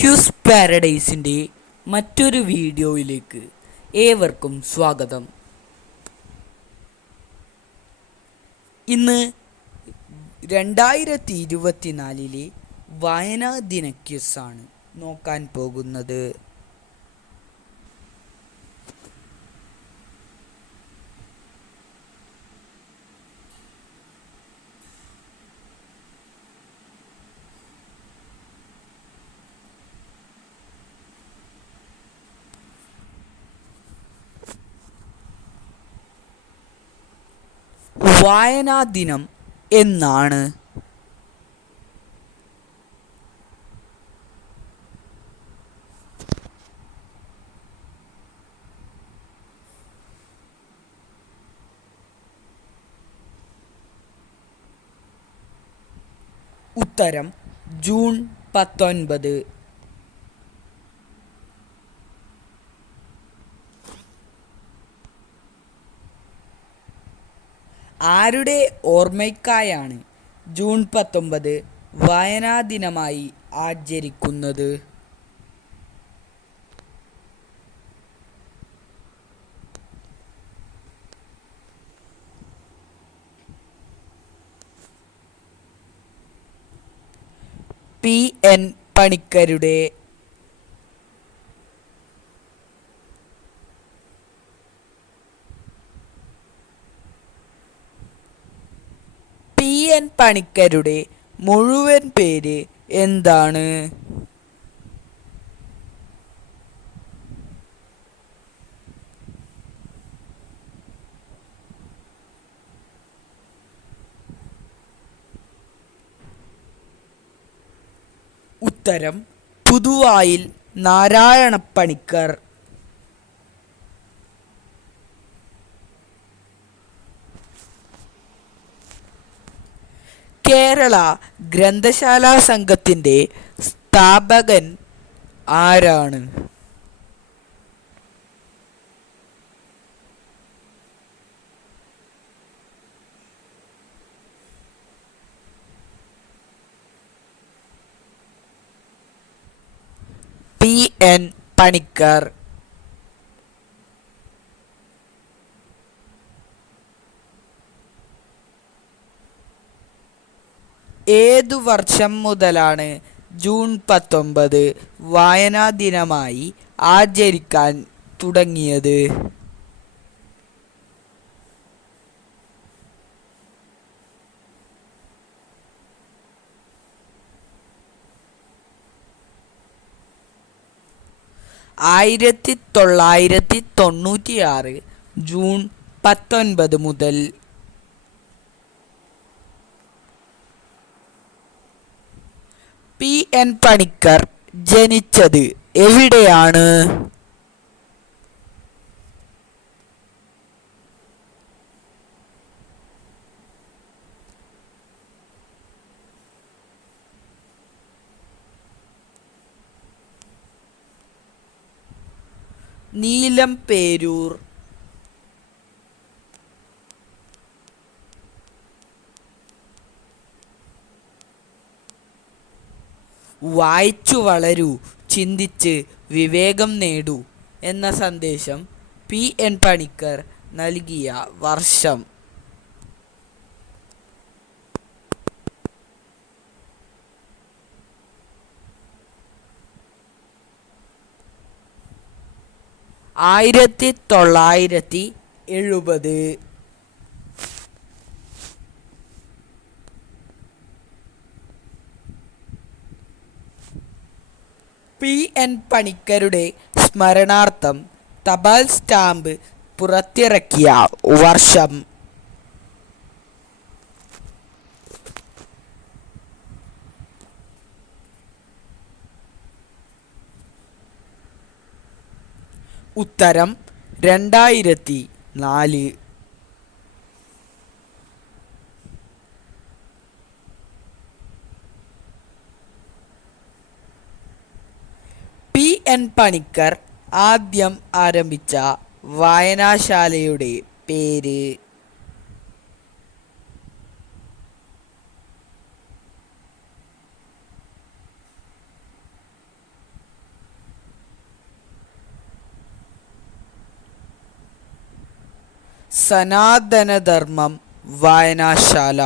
Quiz പാരഡൈസിൻ്റെ മറ്റൊരു വീഡിയോയിലേക്ക് ഏവർക്കും സ്വാഗതം. ഇന്ന് 2024 വായനാ ദിന ക്യൂസാണ് നോക്കാൻ പോകുന്നത്. വായനാ ദിനം എന്നാണ്? ഉത്തരം ജൂൺ 19. ആരുടെ ഓർമ്മയ്ക്കായാണ് ജൂൺ 19 വായനാ ദിനമായി ആചരിക്കുന്നത്? P.N. പണിക്കരുടെ. P.N. പണിക്കരുടെ മുഴുവൻ പേര് എന്താണ്? ഉത്തരം പുതുവായിൽ നാരായണപ്പണിക്കർ. കേരള ഗ്രന്ഥശാലാ സംഘത്തിൻ്റെ സ്ഥാപകൻ ആരാണ്? P.N. പണിക്കർ. ഏതു വർഷം മുതലാണ് ജൂൺ 19 വായനാ ദിനമായി ആചരിക്കാൻ തുടങ്ങിയത്? ആയിരത്തി 1996 ജൂൺ 19 മുതൽ. P.N. പണിക്കർ ജനിച്ചത് എവിടെയാണ്? നീലംപേരൂർ. വായിച്ചു വളരൂ, ചിന്തിച്ച് വിവേകം നേടൂ എന്ന സന്ദേശം P.N. പണിക്കർ നൽകിയ വർഷം? ആയിരത്തി 1970. P.N. പണിക്കരുടെ സ്മരണാർത്ഥം തപാൽ സ്റ്റാമ്പ് പുറത്തിറക്കിയ വർഷം? ഉത്തരം 2004. P.N. പണിക്കർ ആദ്യം ആരംഭിച്ച വായനശാലയുടെ പേര്? സനാതനധർമ്മം വായനശാല.